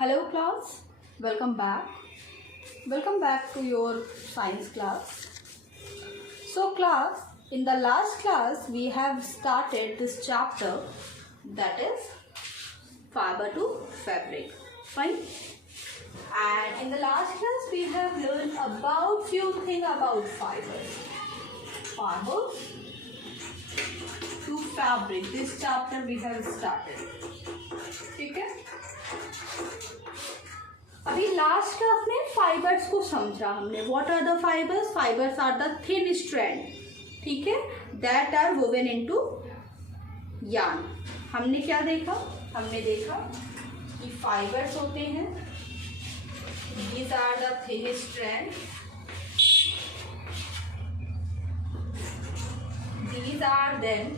Hello class, welcome back. Welcome back to your science class. So class, in the last class we have started this chapter, that is fiber to fabric. Fine. And in the last class we have learned about few things about fibers. Fiber to fabric. This chapter we have started. ठीक है. अभी last class में fibres को समझा हमने. What are the fibres? Fibres are the thin strand, ठीक है, that are woven into yarn. हमने क्या देखा? हमने देखा कि फाइबर्स होते हैं, these are the thin strand, these are then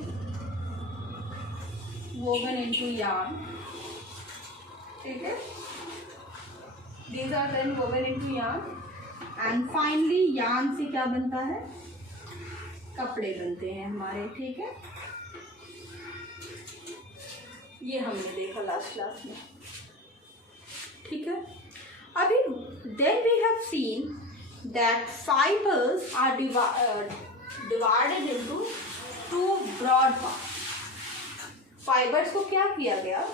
woven into yarn, ठीक है. These are then woven into yarn and finally yarn से क्या बनता है? कपड़े बनते हैं हमारे, ठीक है. ये हमने देखा लास्ट क्लास में, ठीक है. अभी then we have seen that fibers are divided into two broad parts. Fibers को क्या किया गया?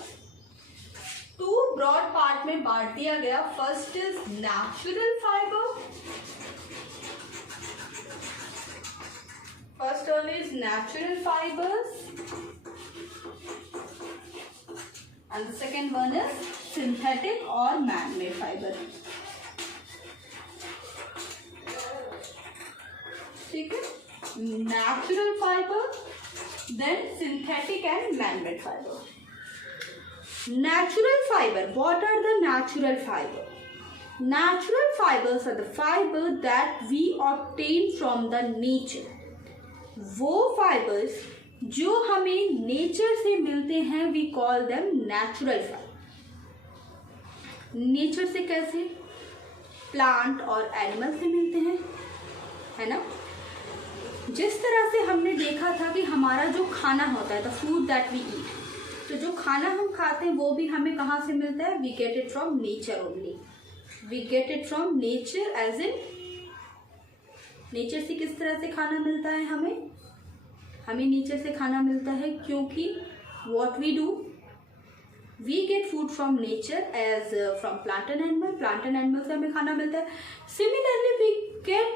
टू ब्रॉड पार्ट में बांट दिया गया. First is natural fibre. First one is natural fibres and the second one is synthetic और man made fibre. ठीक है. Natural fibre, then synthetic and man made fibre. Natural fiber. What are the natural fiber? Natural fibers are the fiber that we obtain from the nature. वो fibers जो हमें nature से मिलते हैं, we call them natural fiber. Nature से कैसे? Plant और animal से मिलते हैं, है ना. जिस तरह से हमने देखा था कि हमारा जो खाना होता है, the food that we eat, तो जो खाना हम खाते हैं वो भी हमें कहाँ से मिलता है? We get it from nature only. We get it from nature, as in nature से किस तरह से खाना मिलता है हमें? हमें नेचर से खाना मिलता है क्योंकि what we do, we get food from nature as from plant and animal. Plant and animal से हमें खाना मिलता है. Similarly we get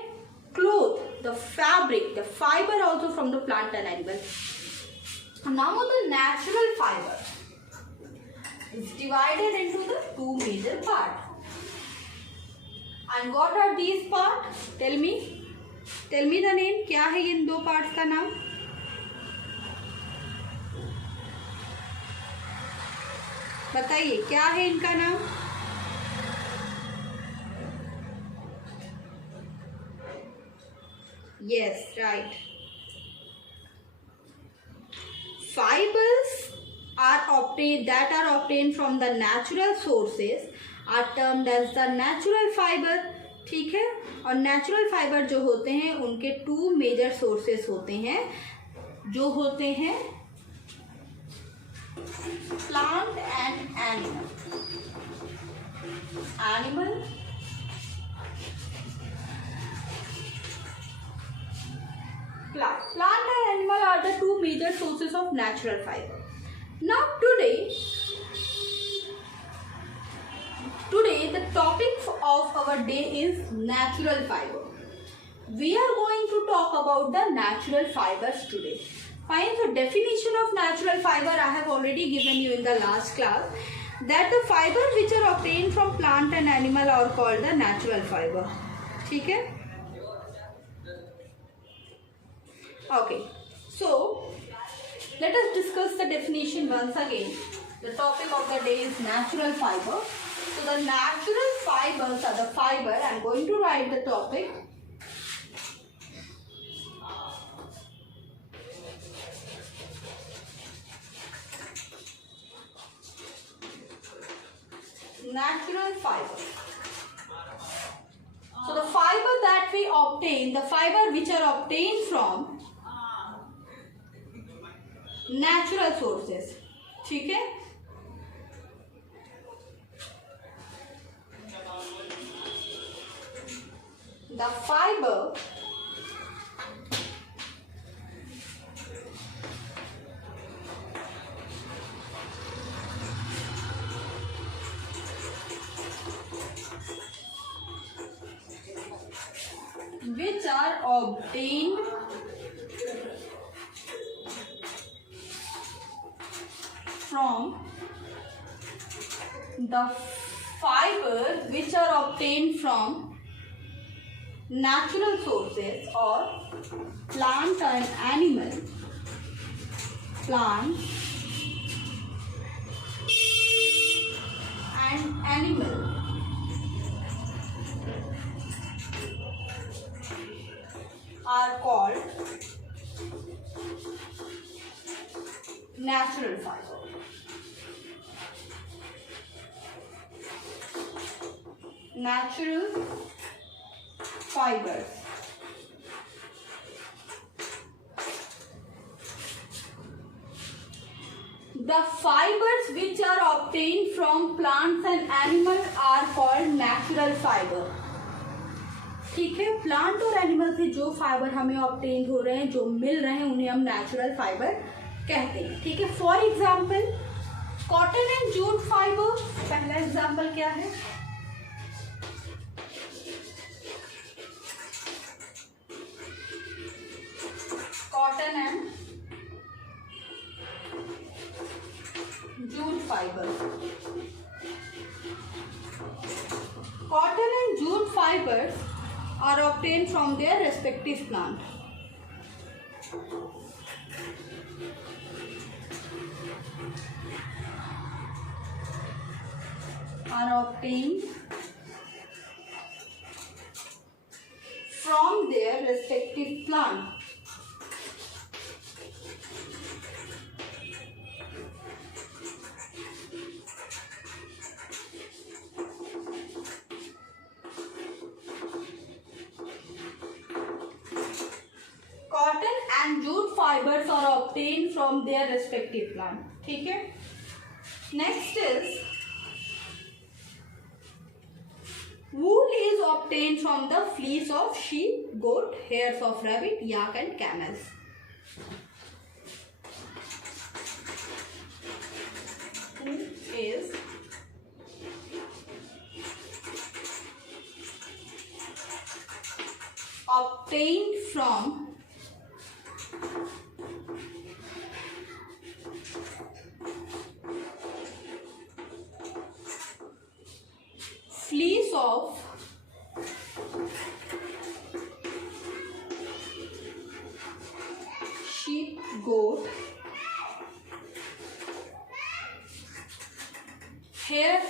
cloth, the fabric, the fibre also from the plant and animal. Now the natural fiber is divided into the two major parts. And what are these parts? Tell me the name. क्या है इन दो parts का नाम? बताइए क्या है इनका नाम? Yes, right. Fibers that are obtained from the natural sources are termed as the natural fiber. ठीक है. और natural fiber जो होते हैं उनके two major sources होते हैं, जो होते हैं plant and animal. Plant and animal are the two major sources of natural fiber. Now today the topic of our day is natural fiber. We are going to talk about the natural fibers today. Fine. So definition of natural fiber I have already given you in the last class, that the fibers which are obtained from plant and animal are called the natural fiber. ठीक है. Okay, so let us discuss the definition once again. The topic of the day is natural fiber. So the natural fibers are the fiber. I am going to write the topic. Natural fiber. So the fiber that we obtain, the fiber which are obtained from natural sources. ठीक है. the fiber which are obtained from natural sources or plant and animal are called natural fiber. Natural fibers. The fibers which are obtained from plants and animals are called natural fiber. ठीक है, plant और animal से जो fibre हमें obtain हो रहे हैं, जो मिल रहे हैं, उन्हें हम नेचुरल फाइबर कहते हैं. ठीक है, for example cotton and jute fibre. पहला एग्जाम्पल क्या है? Cotton and jute fibre. Cotton and jute fibers are obtained from their respective plant. Are obtained from their respective plant. Cotton and jute fibers are obtained from their respective plant. ठीक है, next is wool is obtained from the fleece of sheep, goat, hairs of rabbit, yak and camels. Wool is obtained from fleece of sheep, goat, hairs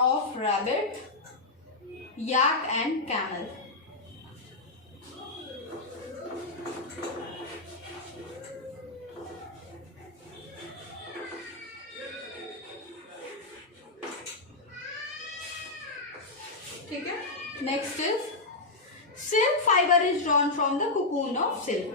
of rabbit, yak and camel. ठीक है, next is silk fiber is drawn from the cocoon of silk.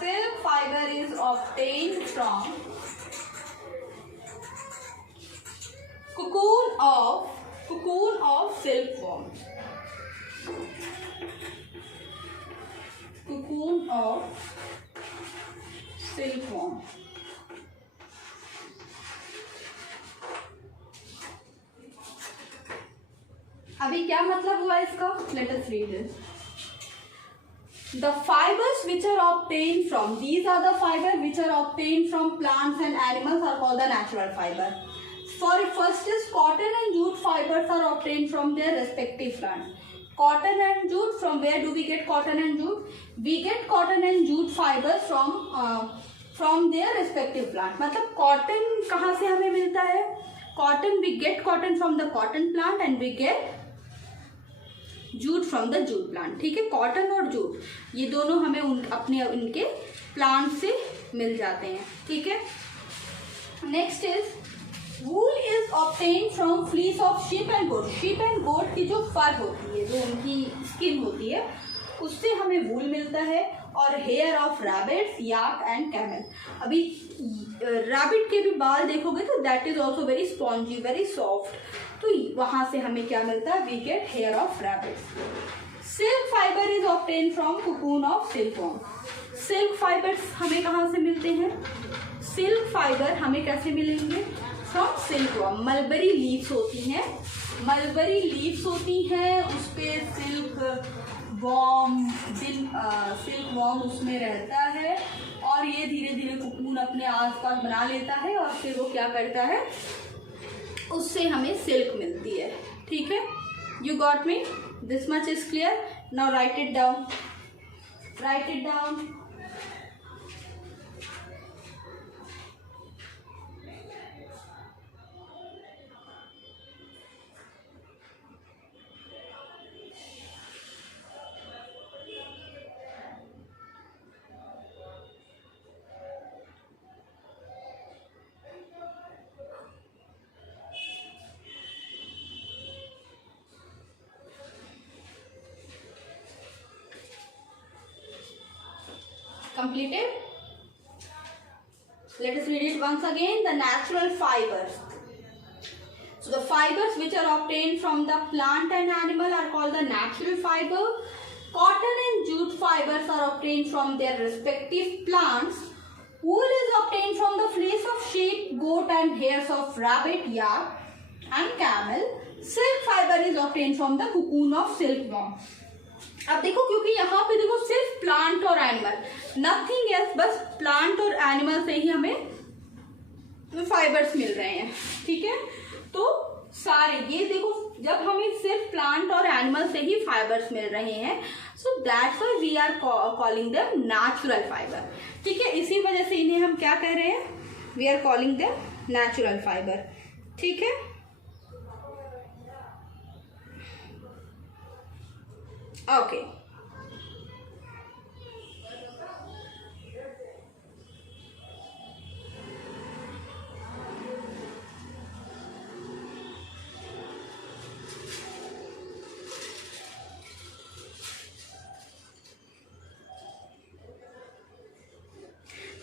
Silk fiber is obtained from cocoon of silkworm. Cocoon of silkworm. अभी क्या मतलब हुआ इसका? Let us read this. The fibers which are obtained from, these are the fibers which are obtained from plants and animals are called the natural fiber. First is cotton and jute fibers are obtained from their respective plants. Cotton and jute, from where do we get cotton and jute? We get cotton and jute fibers from their respective plant. मतलब cotton कहाँ से हमें मिलता है? Cotton, we get cotton from the cotton plant and we get jute from the jute plant. ठीक है, cotton और jute ये दोनों हमें अपने इनके प्लांट से मिल जाते हैं, ठीक है। Next is wool is obtain from fleece of sheep and goat. Sheep and goat की जो फर होती है, जो उनकी स्किन होती है, उससे हमें वूल मिलता है। और hair of rabbits, yak and camel. अभी रैबिट के भी बाल देखोगे तो that is also very spongy, very soft, तो वहां से हमें क्या मिलता है, we get hair of rabbits. Silk fibre is obtain from cocoon of silkworm. Silk fibres हमें कहाँ से मिलते हैं, सिल्क फाइबर हमें कैसे मिलेंगे, फ्रॉम सिल्कवॉर्म। मलबरी लीव्स होती हैं, मलबरी लीव्स होती हैं, उस पर सिल्क वॉर्म उसमें रहता है और ये धीरे धीरे कोकून अपने आसपास बना लेता है और फिर वो क्या करता है, उससे हमें सिल्क मिलती है, ठीक है। You got me, this much is clear. Now right it down, right it down. Completed. Let us read it once again. The natural fibers. So the fibers which are obtained from the plant and animal are called the natural fiber. Cotton and jute fibers are obtained from their respective plants. Wool is obtained from the fleece of sheep, goat and hairs of rabbit, yak and camel. Silk fiber is obtained from the cocoon of silkworm. अब देखो, क्योंकि यहाँ पे देखो सिर्फ plant और animal, nothing else, बस plant और एनिमल से ही हमें फाइबर्स मिल रहे हैं, ठीक है। तो सारे ये देखो, जब हमें सिर्फ प्लांट और एनिमल से ही फाइबर्स मिल रहे हैं, so that's why we are calling them natural fibre, ठीक है। इसी वजह से इन्हें हम क्या कह रहे हैं, we are calling them natural fibre, ठीक है। Okay.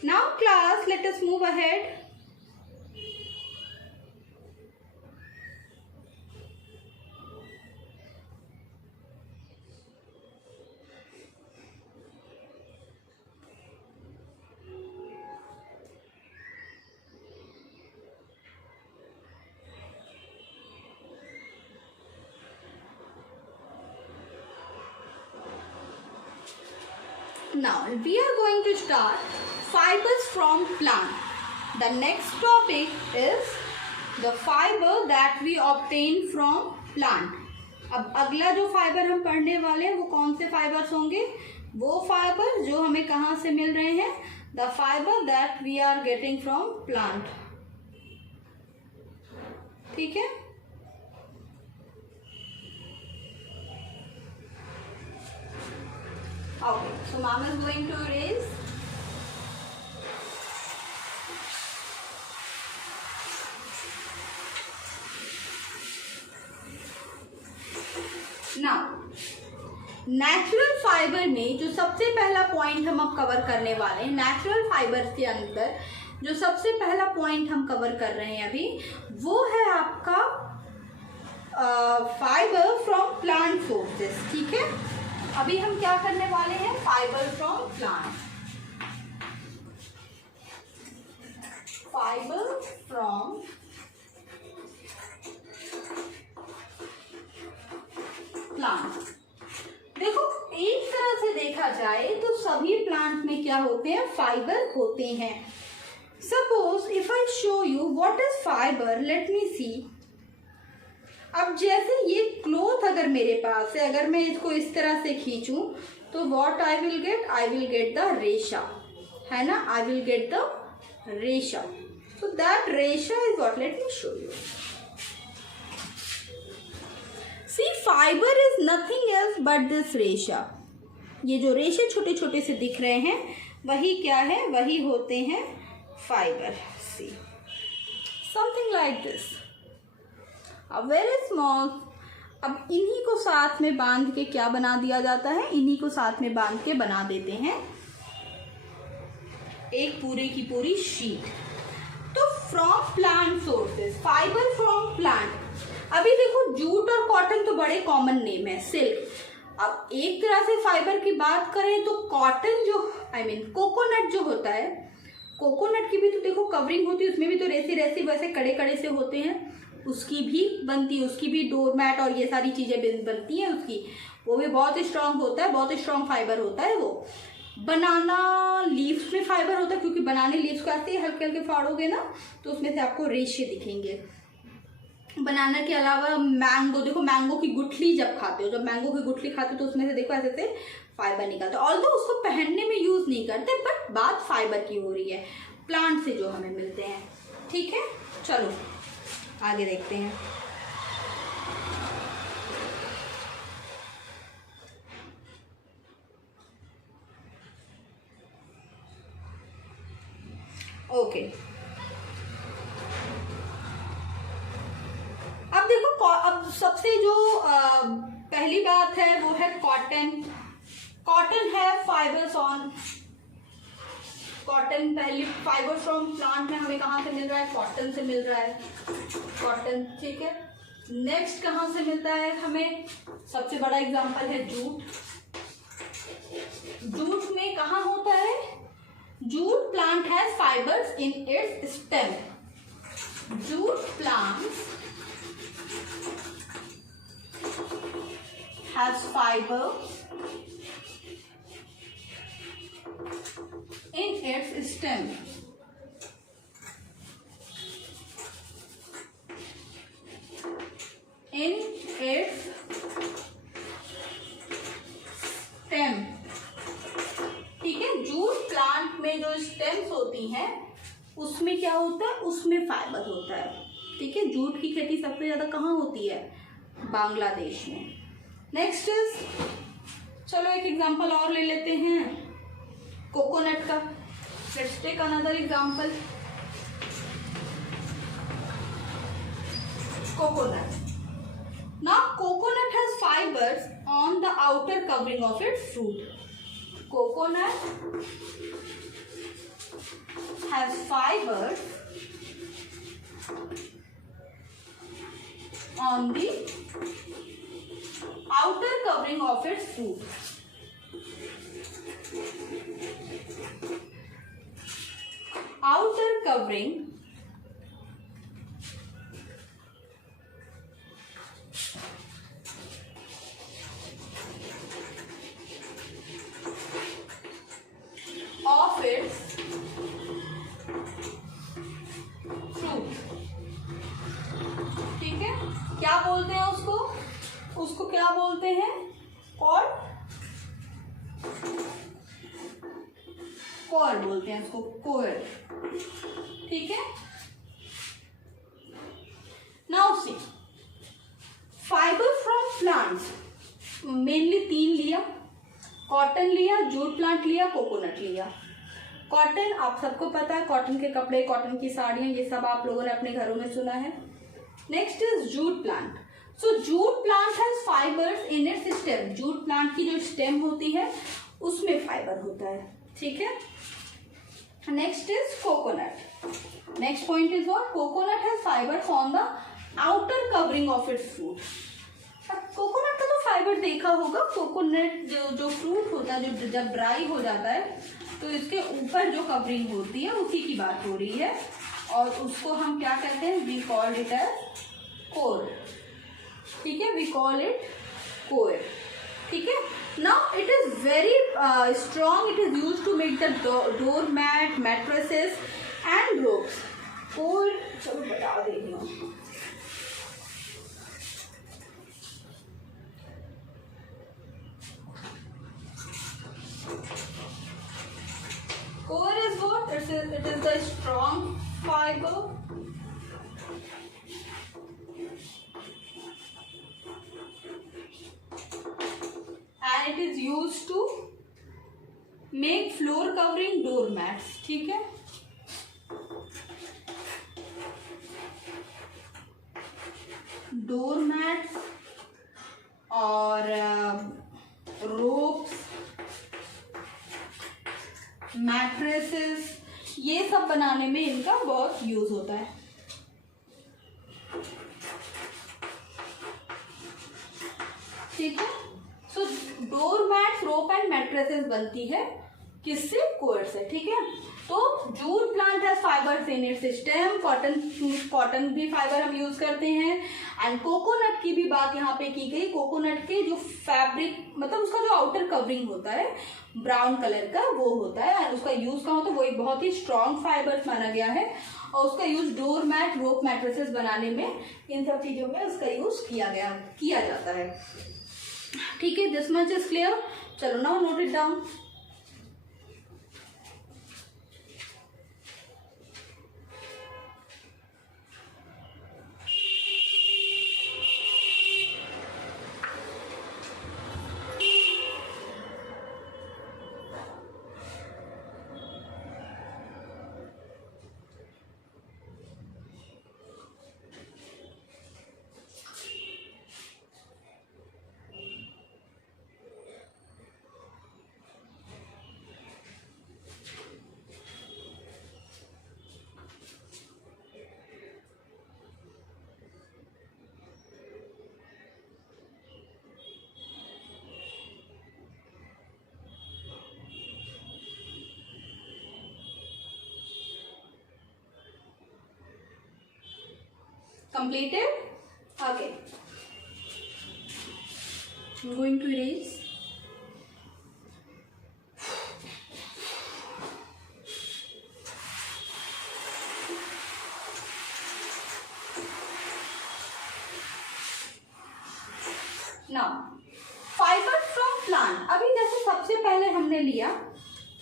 Now class, let us move ahead. Now we are going to start fibers from plant. The next topic is the fiber that we obtain from plant. अब अगला जो fibre हम पढ़ने वाले हैं वो कौन से फाइबर्स होंगे, वो फाइबर जो हमें कहाँ से मिल रहे हैं, the fibre that we are getting from plant, ठीक है। Okay, so mom is going to erase. Now, natural fibre में जो सबसे पहला पॉइंट हम अब कवर करने वाले हैं, नेचुरल फाइबर के अंदर जो सबसे पहला पॉइंट हम कवर कर रहे हैं अभी, वो है आपका फाइबर फ्रॉम प्लांट सोर्सेस, ठीक है। अभी हम क्या करने वाले हैं, fibre from plant, fibre from plant. देखो, एक तरह से देखा जाए तो सभी प्लांट में क्या होते हैं, फाइबर होते हैं। Suppose if I show you what is fibre, let me see. अब जैसे ये क्लोथ अगर मेरे पास है, अगर मैं इसको इस तरह से खींचूं तो what I will get the रेशा, है ना, आई विल गेट द रेशा। सो दैट रेशा is what, let me show you. See, fibre is nothing else but this रेशा। ये जो रेशे छोटे छोटे से दिख रहे हैं, वही क्या है, वही होते हैं fibre. See something like this, a very small. अब इन्हीं को साथ में बांध के क्या बना दिया जाता है, इन्हीं को साथ में बांध के बना देते हैं एक पूरे की पूरी शीट। तो from plant sources, fibre from plant. अभी देखो जूट और कॉटन तो बड़े कॉमन नेम है, सिल्क। अब एक तरह से फाइबर की बात करें तो कॉटन जो कोकोनट जो होता है, कोकोनट की भी तो देखो कवरिंग होती है, उसमें भी तो रेसी रेसी वैसे कड़े कड़े से होते हैं, उसकी भी बनती है, उसकी भी डोरमैट और ये सारी चीजें बनती हैं उसकी, वो भी बहुत स्ट्रांग होता है, बहुत स्ट्रांग फाइबर होता है वो। बनाना लीव्स में फाइबर होता है, क्योंकि बनाने लीव्स को ऐसे हल्के हल्के फाड़ोगे ना तो उसमें से आपको रेशे दिखेंगे। बनाना के अलावा मैंगो, देखो मैंगो की गुठली जब खाते हो, जब मैंगो की गुठली खाते हो तो उसमें से देखो ऐसे से फाइबर निकलता है। ऑल्दो उसको पहनने में यूज नहीं करते, बट बात फाइबर की हो रही है, प्लांट से जो हमें मिलते हैं। ठीक है, चलो आगे देखते हैं। ओके, अब देखो, अब सबसे जो पहली बात है वो है कॉटन। कॉटन है फाइबर्स ऑन कॉटन, पहली फाइबर फ्रॉम प्लांट में हमें कहाँ से मिल रहा है, कॉटन से मिल रहा है, कॉटन। ठीक है, नेक्स्ट कहाँ से मिलता है हमें, सबसे बड़ा एग्जांपल है जूट। जूट में कहाँ होता है, jute plant has fibres in its stem. Jute plant has fibre in its stem. In its stem, ठीक है। जूट प्लांट में जो स्टेम्स होती हैं उसमें क्या होता है, उसमें फाइबर होता है। ठीक है, जूट की खेती सबसे ज्यादा कहाँ होती है, बांग्लादेश में। नेक्स्ट इज, चलो एक एग्जांपल और ले लेते हैं कोकोनट का। Let's take another example, coconut. Now coconut has fibers on the outer covering of its fruit. Coconut has fibers on the outer covering of its fruit. Outer covering of its fruit। ठीक है, क्या बोलते हैं उसको, उसको क्या बोलते हैं, कोर बोलते हैं उसको, कोर। ठीक है, now see, fibre from plants mainly तीन लिया, कॉटन लिया, जूट प्लांट लिया, कोकोनट लिया। कॉटन आप सबको पता है, कॉटन के कपड़े, कॉटन की साड़ियां, ये सब आप लोगों ने अपने घरों में सुना है। Next is jute plant. So jute plant has fibres in its stem. Jute plant की जो स्टेम होती है उसमें फाइबर होता है। ठीक है, next is coconut. Next point is what, coconut has fibres on the outer covering of its fruit. Coconut का तो फाइबर देखा होगा, कोकोनट जो फ्रूट होता है, जो जब ड्राई हो जाता है तो इसके ऊपर जो कवरिंग होती है उसी की बात हो रही है, और उसको हम क्या कहते हैं, we call it as coir. ठीक है, वी कॉल इट कोर। ठीक है, now it is very strong, it is use to make the door mat, mattresses and ropes. Coir, चलो बता दे रही हूँ, core is what? It is the strong fiber and it is used to make floor covering door mats, ठीक है। Door mats और ropes, mattresses, ये सब बनाने में इनका बहुत यूज होता है। ठीक है। So door mats, rope and mattresses बनती है किससे? कोयर से, ठीक है। तो जूट प्लांट है fibre in its stem, cotton भी फाइबर हम यूज करते हैं। एंड कोकोनट की भी बात यहाँ पे की गई। कोकोनट के जो फैब्रिक, मतलब उसका जो आउटर कवरिंग होता है ब्राउन कलर का, वो होता है। एंड उसका यूज कहाँ होता है? वो एक बहुत ही स्ट्रॉन्ग फाइबर माना गया है और उसका यूज डोर मैट, रोप, मैट्रेसेस बनाने में, इन सब चीजों में उसका यूज किया जाता है। ठीक है, दिस मच इज क्लियर। चलो now note it down. Completed? Okay. I'm going to erase. Now, fiber from plant. अभी जैसे सबसे पहले हमने लिया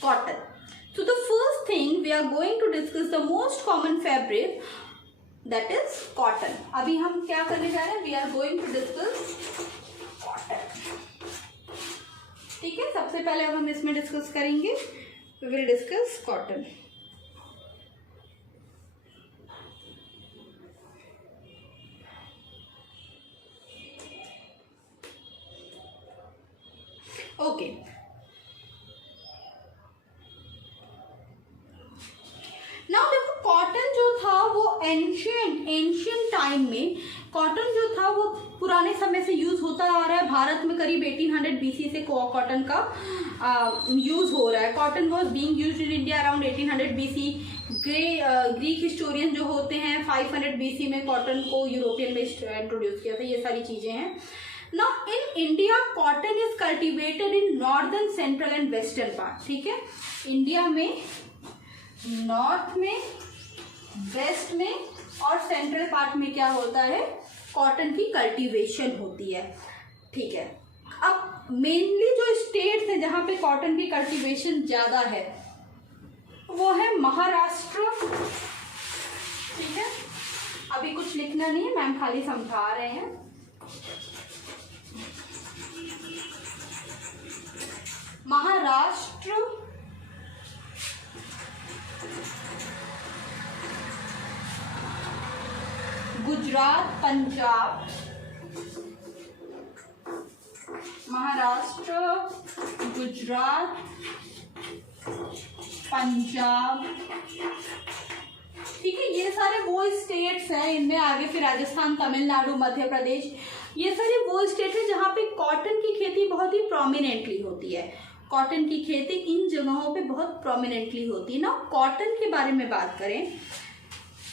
cotton. So the first thing we are going to discuss the most common fabric, that is cotton. अभी हम क्या करने जा रहे हैं? We are going to discuss cotton. ठीक है, सबसे पहले अब हम इसमें डिस्कस करेंगे, we will discuss cotton. Okay, now देखो कॉटन जो था वो एंशियंट टाइम में कॉटन जो था वो पुराने समय से यूज होता आ रहा है। भारत में करीब 1800 BC से कॉटन का यूज हो रहा है। Cotton was being used in India around 1800 BC। Greek historian जो होते हैं 500 BC में कॉटन को यूरोपियन में इंट्रोड्यूस किया था। ये सारी चीजें हैं। Now in India cotton is cultivated in northern, central and western part. ठीक है, इंडिया में नॉर्थ में, वेस्ट में और सेंट्रल पार्ट में क्या होता है? कॉटन की कल्टीवेशन होती है। ठीक है, अब मेनली जो स्टेट्स हैं जहाँ पे कॉटन की कल्टीवेशन ज़्यादा है वो है महाराष्ट्र। ठीक है, अभी कुछ लिखना नहीं है, मैम खाली समझा रहे हैं। महाराष्ट्र, गुजरात, पंजाब, महाराष्ट्र, गुजरात, पंजाब। ठीक है, ये सारे वो स्टेट्स हैं। इनमें आगे फिर राजस्थान, तमिलनाडु, मध्य प्रदेश, ये सारे वो स्टेट हैं जहाँ पे कॉटन की खेती बहुत ही प्रोमिनेंटली होती है। कॉटन की खेती इन जगहों पे बहुत प्रोमिनेंटली होती है ना। कॉटन के बारे में बात करें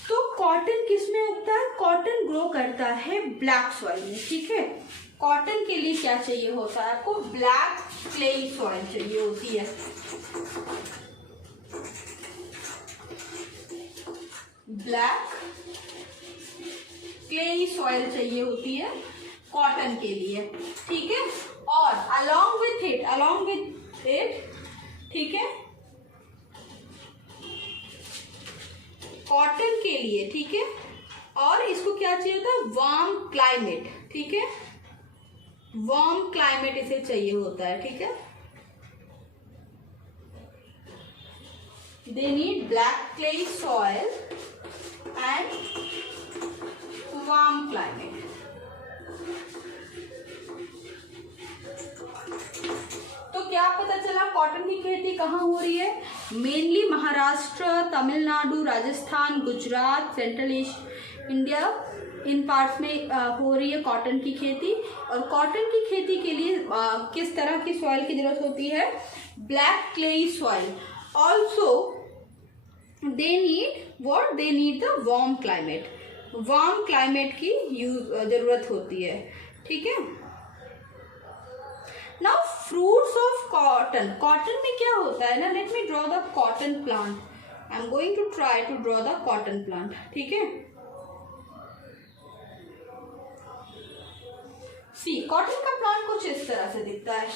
तो कॉटन किस में उगता है? कॉटन ग्रो करता है ब्लैक सॉइल में। ठीक है, कॉटन के लिए क्या चाहिए होता है आपको? ब्लैक क्लेई सॉइल चाहिए होती है। ब्लैक क्लेई सॉइल चाहिए होती है कॉटन के लिए। ठीक है, और अलोंग विथ इट, ठीक है, कॉटन के लिए, ठीक है, और इसको क्या चाहिए होता है? Warm climate. ठीक है, वार्म क्लाइमेट इसे चाहिए होता है। ठीक है, they need black clay soil and warm climate. तो क्या पता चला कॉटन की खेती कहाँ हो रही है? Mainly Maharashtra, Tamil Nadu, Rajasthan, Gujarat, central east India, इन पार्ट्स में हो रही है कॉटन की खेती। और कॉटन की खेती के लिए किस तरह की सॉइल की जरूरत होती है? Black clay soil. Also they need what? They need the warm climate. Warm climate की जरूरत होती है, ठीक है। Now fruits of cotton. Cotton में क्या होता है ना, let me draw the cotton plant. I am going to try to draw the cotton plant, ठीक है। सी, कॉटन का प्लांट कुछ इस तरह से दिखता है।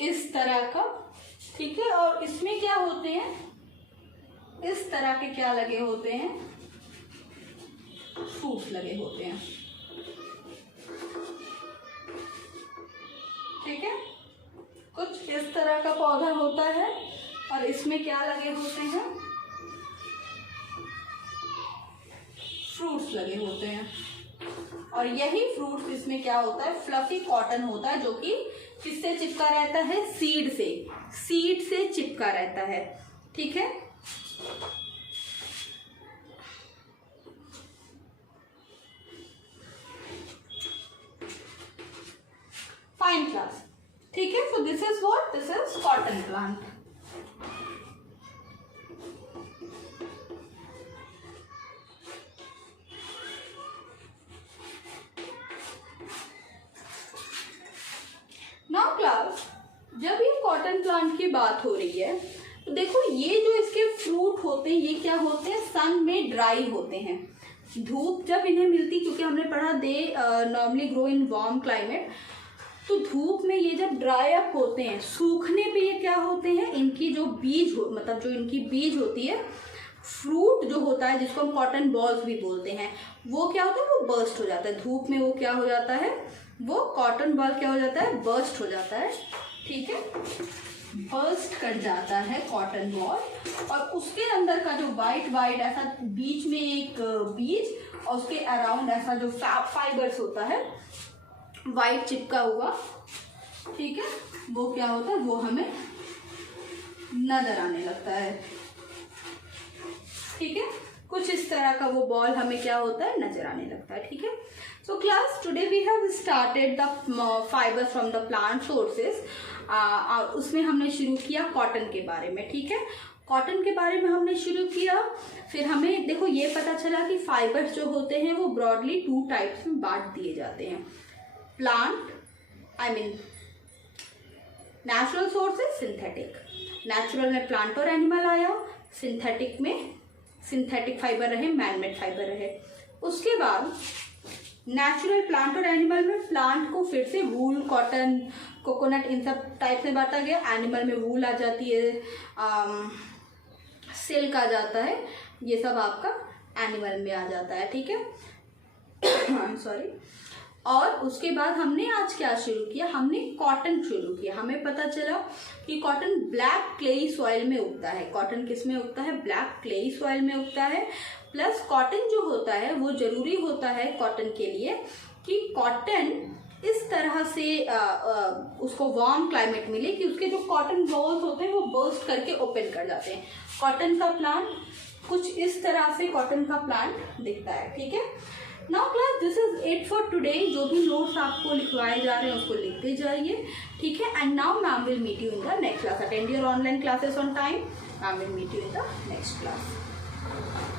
इस तरह का, ठीक है। और इसमें क्या होते हैं? इस तरह के क्या लगे होते हैं? फ्रूट्स लगे होते हैं, ठीक है। कुछ इस तरह का पौधा होता है और इसमें क्या लगे होते हैं? फ्रूट्स लगे होते हैं। और यही फ्रूट्स इसमें क्या होता है? फ्लफी कॉटन होता है, जो कि किससे चिपका रहता है? सीड से। सीड से चिपका रहता है, ठीक है। फाइन क्लास, ठीक है। So this is what? This is cotton plant. Now class, जब ये कॉटन प्लांट की बात हो रही है तो देखो, ये जो इसके फ्रूट होते हैं ये क्या होते हैं? सन में ड्राई होते हैं। धूप जब इन्हें मिलती, क्योंकि हमने पढ़ा they normally grow in warm climate, तो धूप में ये जब ड्राई अप होते हैं, सूखने पे ये क्या होते हैं? इनकी जो बीज मतलब जो इनकी बीज होती है, फ्रूट जो होता है जिसको हम कॉटन बॉल्स भी बोलते हैं, वो क्या होता है? वो बर्स्ट हो जाता है धूप में। वो क्या हो जाता है? वो कॉटन बॉल क्या हो जाता है? बर्स्ट हो जाता है, ठीक है। बर्स्ट कर जाता है कॉटन बॉल। और उसके अंदर का जो वाइट वाइट ऐसा बीच में एक बीज और उसके अराउंड ऐसा जो फाइबर्स होता है वाइट चिपका हुआ, ठीक है, वो क्या होता है? वो हमें नजर आने लगता है, ठीक है। कुछ इस तरह का वो बॉल हमें क्या होता है? नजर आने लगता है, ठीक है। So class, today we have started the fibre from the plant sources. उसमें हमने शुरू किया कॉटन के बारे में, ठीक है। कॉटन के बारे में हमने शुरू किया। फिर हमें देखो ये पता चला कि फाइबर्स जो होते हैं वो ब्रॉडली 2 टाइप्स में बांट दिए जाते हैं। Plant, I mean natural sources, synthetic. Natural में प्लांट और एनिमल आया, सिंथेटिक में सिंथेटिक फाइबर रहे, मैनमेड फाइबर रहे। उसके बाद नेचुरल प्लांट और एनिमल में प्लांट को फिर से वूल, कॉटन, कोकोनट, इन सब टाइप में बांटा गया। एनिमल में वूल आ जाती है, सिल्क आ जाता है, ये सब आपका एनिमल में आ जाता है, ठीक है। I am sorry. और उसके बाद हमने आज क्या शुरू किया? हमने कॉटन शुरू किया। हमें पता चला कि कॉटन ब्लैक क्लेई सॉइल में उगता है। कॉटन किस में उगता है? ब्लैक क्लेई सॉइल में उगता है। प्लस कॉटन जो होता है वो जरूरी होता है कॉटन के लिए कि कॉटन इस तरह से उसको वार्म क्लाइमेट मिले कि उसके जो कॉटन बॉल्स होते हैं वो बर्स्ट करके ओपन कर जाते हैं। कॉटन का प्लांट कुछ इस तरह से कॉटन का प्लांट दिखता है, ठीक है। Now class, this is it for today. जो भी नोट्स आपको लिखवाए जा रहे हैं उसको लिखते जाइए, ठीक है। And now ma'am will meet you in the next class. Attend your online classes on time. Ma'am will meet you in the next class.